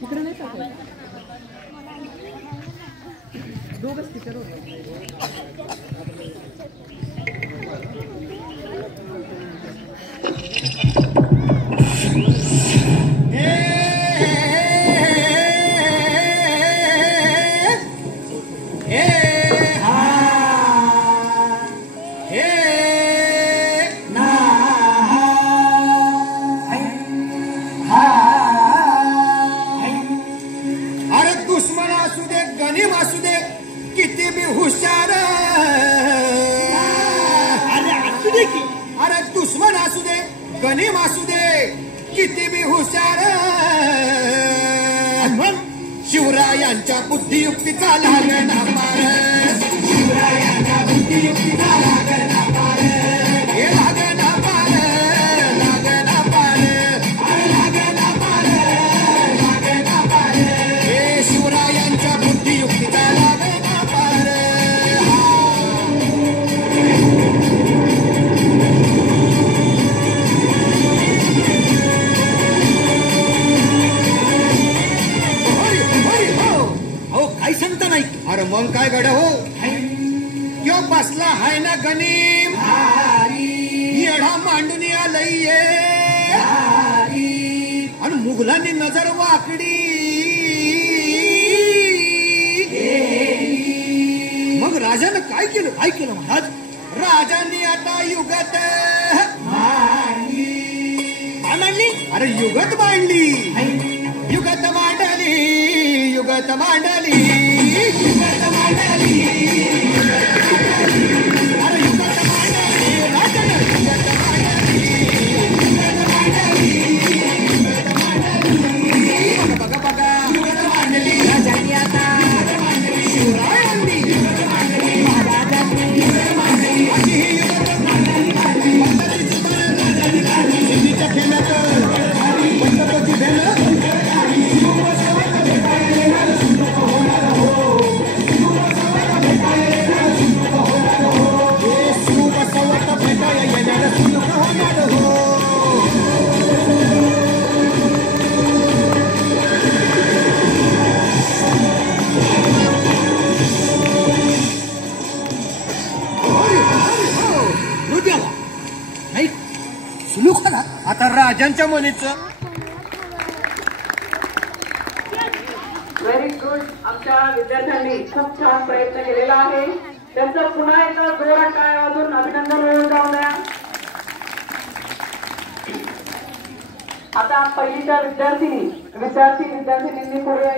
तिकडे नाही टाकायचं. दोघंच तिकडे किती बी हुशार, अरे असू दे की, अरे दुश्मन असू दे गनीम असू दे किती बी हुशार, शिवरायांच्या बुद्धियुक्तीचा लागना पार, शिवरायांच्या बुद्धियुक्तीचा लागना पार, हे लागना पार, लागना पार, अरे लागना पार, लागना पार, हे शिवरायांच्या बुद्धियुक्तीचा लागना पार. काही सांगता नाही. अरे मग काय गड हो, यो बसला हाय ना गनीम, येढा मांडून आलंय आणि मुघलांनी नजर वाकडी, मग राजानं काय केलं, काय केलं महाराज? राजांनी आता युगत मांडली, अरे युगत मांडली, युगत मांडली, युगत मांडली, युगत मांडली, अरे युगत मांडली, राजानं युगत मांडली, युगत मांडली, युगत मांडली, बघा बघा युगत मांडली, राजांनी आता युगत मांडली, शिवरायांनी युगत मांडली, महाराजांनी युगत मांडली, अशी ही युगत मांडली, पद्धतीची बरं राजांनी काढली, सिद्धीच्या खेळात पंतप्रती भेल आता राजांच्या मनीचं. Very good. आमच्या विद्यार्थ्यांनी खूप छान प्रयत्न केलेला आहे. त्यांचं पुन्हा एकदा जोरात टाळ्या वाजवून अभिनंदन होऊन जाऊ द्या. आता पहिलीच्या विद्यार्थिनींनी पुढे